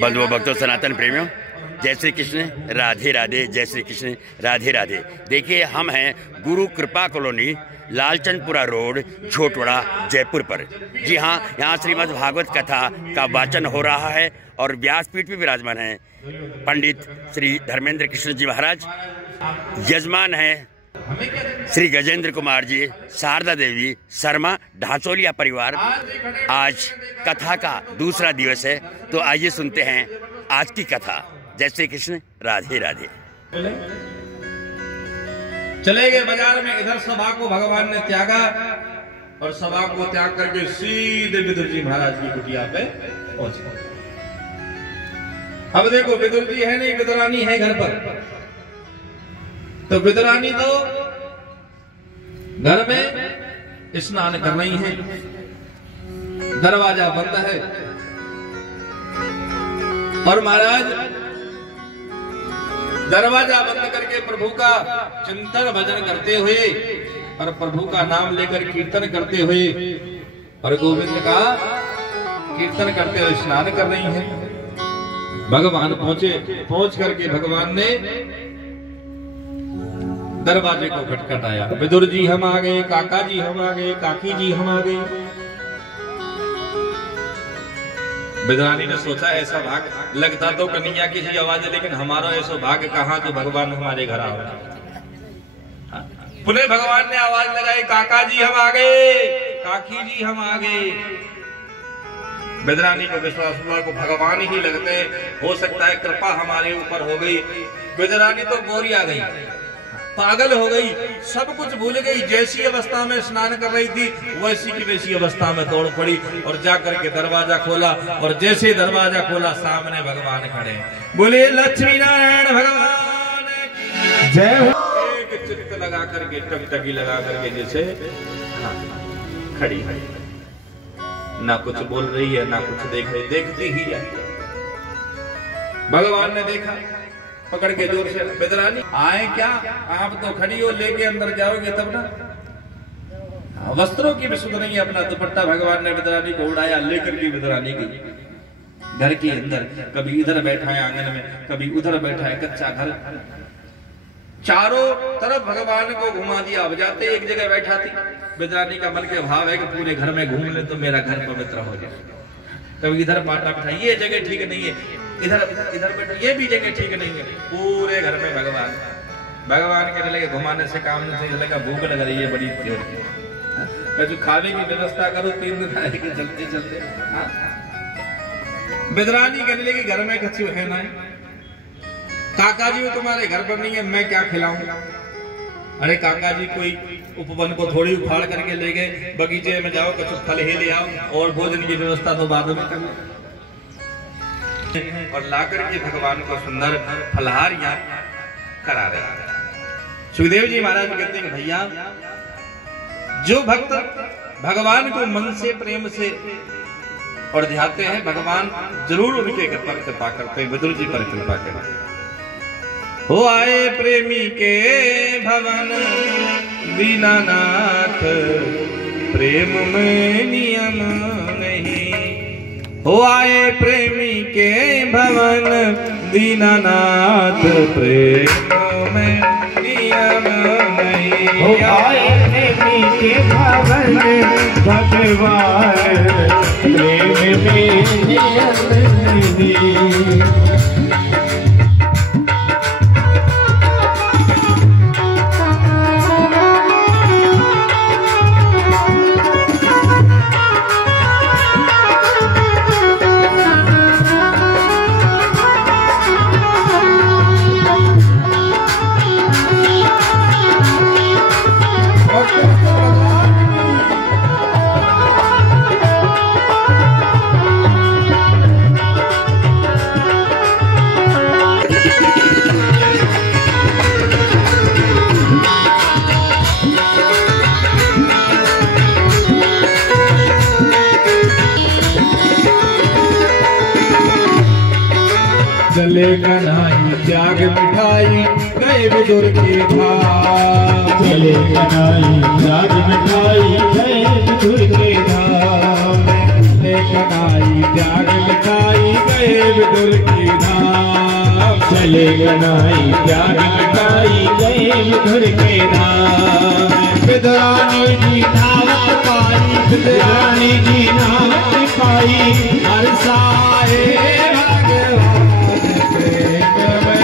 बंधुओं भक्तों सनातन प्रेमियों, जय श्री कृष्ण, राधे राधे। जय श्री कृष्ण, राधे राधे। देखिए, हम हैं गुरु कृपा कॉलोनी, लालचंदपुरा रोड, झोटवाड़ा, जयपुर पर। जी हाँ, यहाँ श्रीमद् भागवत कथा का वाचन हो रहा है और व्यासपीठ पे विराजमान है पंडित श्री धर्मेंद्र कृष्ण जी महाराज। यजमान है श्री गजेंद्र कुमार जी, शारदा देवी, शर्मा, ढांचोलिया परिवार। आज कथा का दूसरा दिवस है, तो आइए सुनते हैं आज की कथा। जय श्री कृष्ण, राधे राधे। चले गए बाजार में, इधर सभा को भगवान ने त्यागा और सभा को त्याग करके सीधे विदुर जी महाराज की कुटिया पे पहुंचे। अब देखो, विदुर जी है नहीं, विदुरानी है घर पर। तो विदुरानी तो घर में स्नान कर रही है, दरवाजा बंद है और महाराज दरवाजा बंद करके प्रभु का चिंतन भजन करते हुए और प्रभु का नाम लेकर कीर्तन करते हुए और गोविंद का कीर्तन करते हुए स्नान कर रही हैं। भगवान पहुंच करके भगवान ने दरवाजे को खटखटाया। विदुर जी हम आ गए, काका जी हम आ गए, काकी जी हम आ गए। विदुरानी ने सोचा ऐसा भाग लगता तो कन्हैया की सी आवाज है, लेकिन हमारा ऐसा भाग कहाँ जो भगवान हमारे घर आओ। पुनः भगवान ने आवाज लगाई, काका जी हम आ गए, काकी जी हम आ गए। विदुरानी को विश्वास हुआ को भगवान ही लगते, हो सकता है कृपा हमारे ऊपर हो गई। विदुरानी तो बोरी आ गई, पागल हो गई, सब कुछ भूल गई। जैसी अवस्था में स्नान कर रही थी वैसी की वैसी अवस्था में दौड़ पड़ी और जाकर के दरवाजा खोला। और जैसे दरवाजा खोला, सामने भगवान खड़े। बोले लक्ष्मी नारायण भगवान जय हो। एक चित्त लगा करके, टकटकी लगा करके जैसे खड़ी है, ना कुछ बोल रही है, ना कुछ देख रही, देखती ही जाती। भगवान ने देखा, पकड़ के जोर से, विदुरानी आए क्या, आप तो खड़ी हो, लेके अंदर जाओगे तब ना। वस्त्रों की भी सुध नहीं है, अपना दुपट्टा भगवान ने विदुरानी को उड़ाया, लेकर के विदुरानी गई घर के अंदर। कभी इधर बैठा है आंगन में, कभी उधर बैठा है, कच्चा घर, चारों तरफ भगवान को घुमा दिया। अब जाते एक जगह बैठा थी, विदुरानी का मन के भाव है कि पूरे घर में घूम ले तो मेरा घर पवित्र हो जाए। कभी इधर पाटा बैठा, ये जगह ठीक नहीं है, इधर बैठा, ये भी जगह ठीक नहीं है। पूरे घर में भगवान के लगे घुमाने से काम नहीं लगा। भूख लग रही है बड़ी जोर, जो खाने की व्यवस्था करो, 3 दिन आएगी चलते चलते। विदुरानी कहने लगी, घर में कच्ची है ना, काका जी तुम्हारे घर पर नहीं है, मैं क्या खिलाऊं। अरे काका जी कोई उपवन को थोड़ी उखाड़ करके ले गए, बगीचे में जाओ, कुछ फल ही ले आओ, और भोजन की व्यवस्था तो बाद में कर लो। और लाकर के भगवान को सुंदर फलहारियां करा रहे। सुखदेव जी महाराज कहते हैं, भैया जो भक्त भगवान को मन से प्रेम से और ध्याते हैं, भगवान जरूर उनके पर कृपा करते हैं। विदुर जी पर कृपा करें। हो आए प्रेमी के भवन दीनानाथ, प्रेम में नियम नहीं। हो आए प्रेमी के भवन दीनानाथ, प्रेम में नियम नहीं। हो आए प्रेमी के भवन भगवान, प्रेम में नियम नहीं। चले कन्हई त्याग मिठाई, गए विदुर के धाम। चले कन्हई त्याग मिठाई, गए विदुर के धाम। चले कनाई त्याग मिटाई गए विदुर की नाम। चले कनाई त्याग मिटाई गए विदुर के नाम। विदुरानी जी नावत पाई, विदुरानी जी नावत पाई, हर साए भगवान प्रेम में।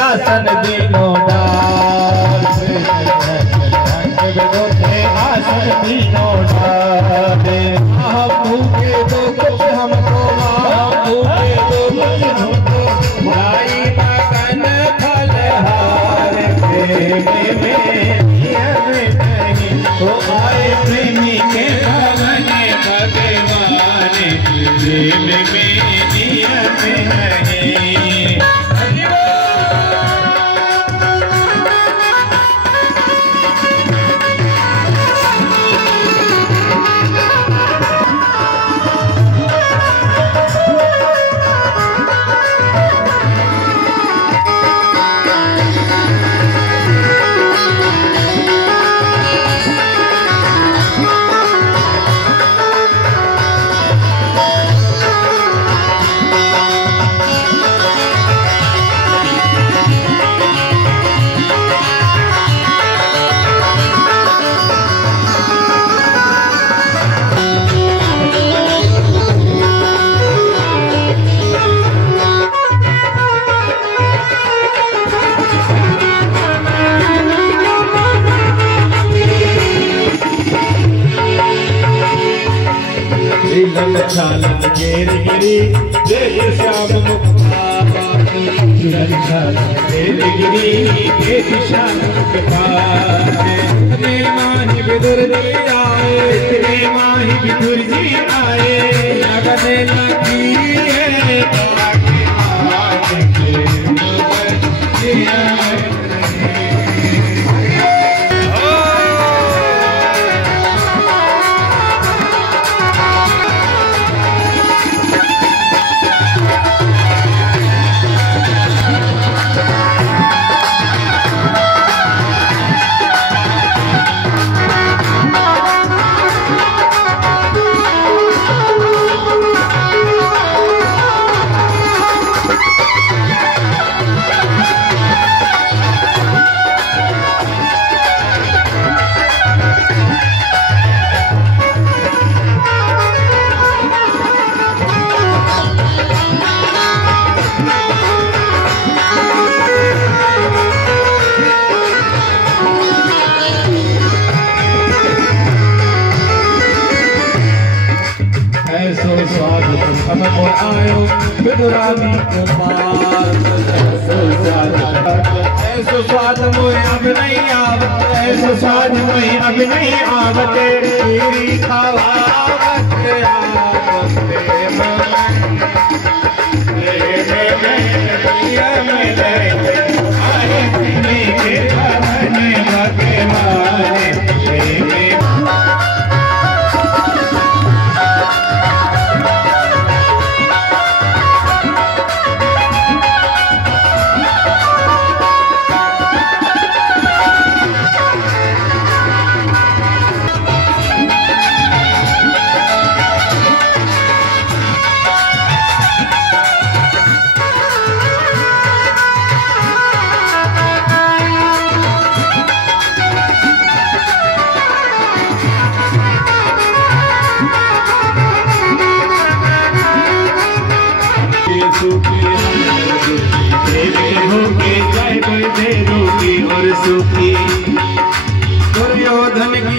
आसन दीनों डाल, आसन दीनों डाल। हम भूखे तो कुछ हमको, हम भूखे तो कुछ हमको, लाई मगन फलहार। प्रेम में नहीं तो आए प्रेमी के भवन भगवान। प्रेम में नियम नहीं। छालन घेर गिरी देश श्याम मुक्ता, छालन घेर गिरी देश श्याम मुक्ता। इतने माही विदुर जी आए, इतने माही विदुर जी आए, लगन लगी है आयो विदुरानी को पार। ऐसो स्वाद मोए अब नहीं आवत, ऐसो स्वाद मोए अब नहीं आवत, तेरी खवावत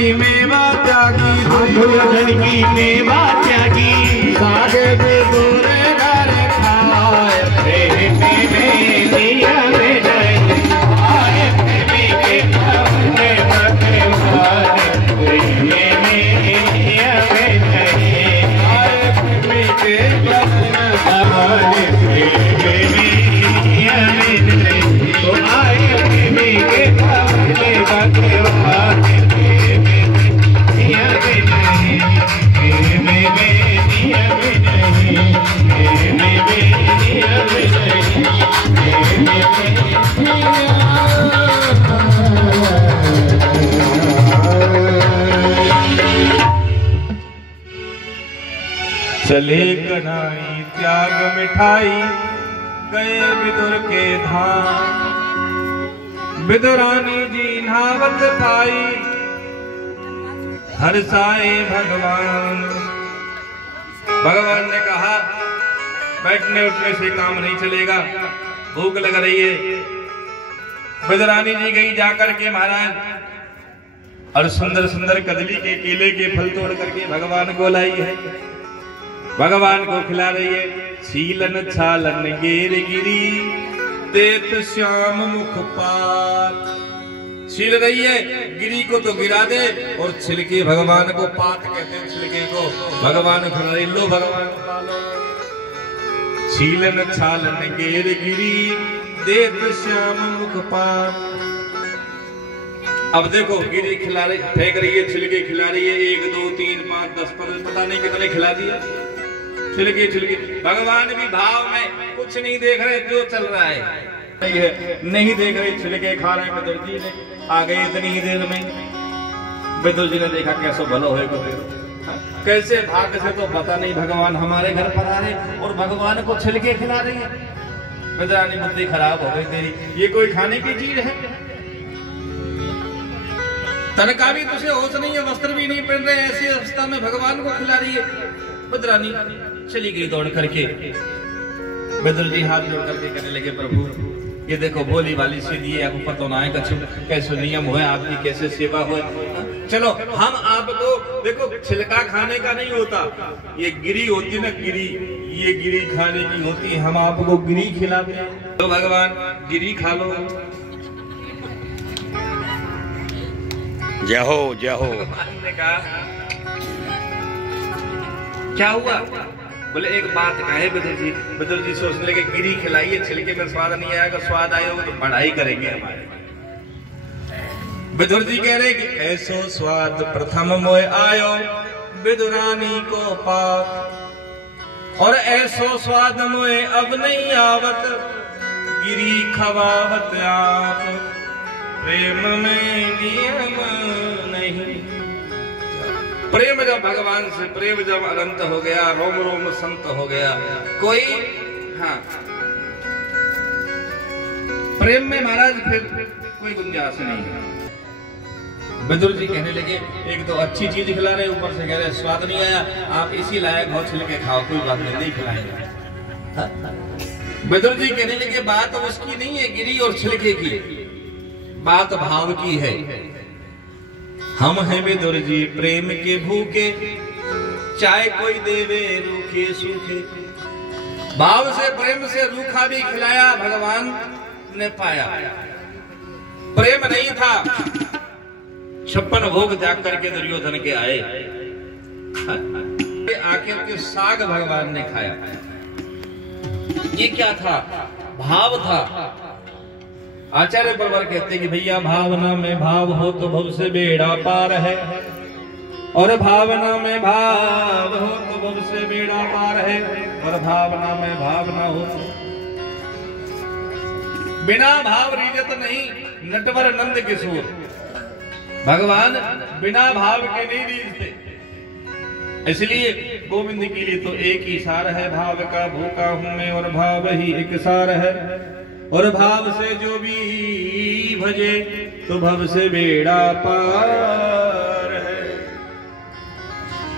की मेवा त्यागी, दुर्योधन की मेवा त्यागी, सागे विदुर घर खाए, प्रेम में दिया विनय, आए प्रेमी के पवन भगवान, प्रेम में दिया विनय, आए प्रेमी के पवन भगवान, प्रेम में दिया विनय, तो आए प्रेमी के पवन भगवान, प्रेम में दिया विनय, प्रेम में दिया विनय, प्रेम में दिया चले कन्हई त्याग मिठाई, गए विदुर के धाम, विदुरानी जी नावत पाई, हर्षाए भगवान। भगवान ने कहा बैठने उठने से काम नहीं चलेगा, भूख लग रही है। विदुरानी जी गई जाकर के महाराज और सुंदर सुंदर कदली के केले के फल तोड़ करके भगवान को लाई है, भगवान को खिला रही है। छीलन छालन गेर गिरी, देत श्याम मुख पात, छील रही है, गिरी को तो गिरा दे और छिलके भगवान को पात कहते हैं, छिलके को भगवान को खिला रही, लो भगवान को पालो। छीलन छालन गेर गिरी, देत श्याम मुख पात। अब देखो गिरी खिला रही, फेंक रही है, छिलके खिला रही है, 1 2 3 5 10 15 पता नहीं कितने खिला दिया छिलके छिलके। भगवान भी भाव में कुछ नहीं देख रहे, जो चल रहा है नहीं देख रहे, छिलके खा रहे। विदुर जी ने आ गए इतनी ही देर में। विदुर जी ने देखा कैसो भलो है, कैसे भाग्य से तो पता नहीं भगवान हमारे घर पर आ रहे और भगवान को छिलके खिला रही है। विदुरानी बुद्धि खराब हो गई तेरी, ये कोई खाने की चीज है? तन का भी तुझे होश नहीं है, वस्त्र भी नहीं पहन रहे, ऐसी अवस्था में भगवान को खिला रही है। विदुरानी चली गई दौड़ करके। विदुर जी हाथ जोड़ करके कहने लगे, प्रभु ये देखो भोली वाली सीधी है, आपको पता ना है कैसे नियम हुए, आपकी कैसे सेवा हुए। चलो हम आपको देखो, छिलका खाने का नहीं होता, ये गिरी होती ना, गिरी, ये गिरी खाने की होती है, हम आपको गिरी खिलाते हैं। तो भगवान गिरी खा लो। जय हो जय हो। भगवान ने कहा क्या हुआ? बोले एक बात कहे विदुर जी। विदुर जी सोचने लगे गिरी खिलाइए, छिलके में स्वाद नहीं आएगा, स्वाद आएगा तो पढ़ाई करेंगे हमारे। विदुर जी कह रहे कि ऐसो स्वाद प्रथम मोय आयो, विदुरानी को पाप, और ऐसो स्वाद मोय अब नहीं आवत, गिरी खवावत आप, प्रेम में नियम नहीं। प्रेम जब भगवान से, प्रेम जब अनंत हो गया, रोम रोम संत हो गया, कोई हाँ प्रेम में महाराज फिर कोई गुंजाइश नहीं है। विदुर जी कहने लगे एक तो अच्छी चीज खिला रहे, ऊपर से कह रहे स्वाद नहीं आया, आप इसी लायक हो, छिलके खाओ, कोई बात नहीं खिलाएंगे। विदुर जी कहने लगे बात उसकी नहीं है गिरी और छिलके की, बात भाव की है। हम हैं विदुर जी प्रेम के भूखे, चाहे कोई देवे रूखे सूखे। भाव से प्रेम से रूखा भी खिलाया भगवान ने पाया। प्रेम नहीं था, 56 भोग त्याग करके दुर्योधन के आए, आखिर के साग भगवान ने खाया। ये क्या था? भाव था। आचार्य परवर कहते कि भैया भावना में भाव हो तो भव से बेड़ा पार है, और भावना में भाव हो तो भव से बेड़ा पार है, और भावना में भावना हो तो बिना भाव रीजत नहीं, नटवर नंद किशोर। भगवान बिना भाव के नहीं रीझते, इसलिए गोविंद के लिए तो एक ही सार है, भाव का भूखा हूं मैं और भाव ही एक सार है, और भाव से जो भी भजे तो भव से बेड़ा पार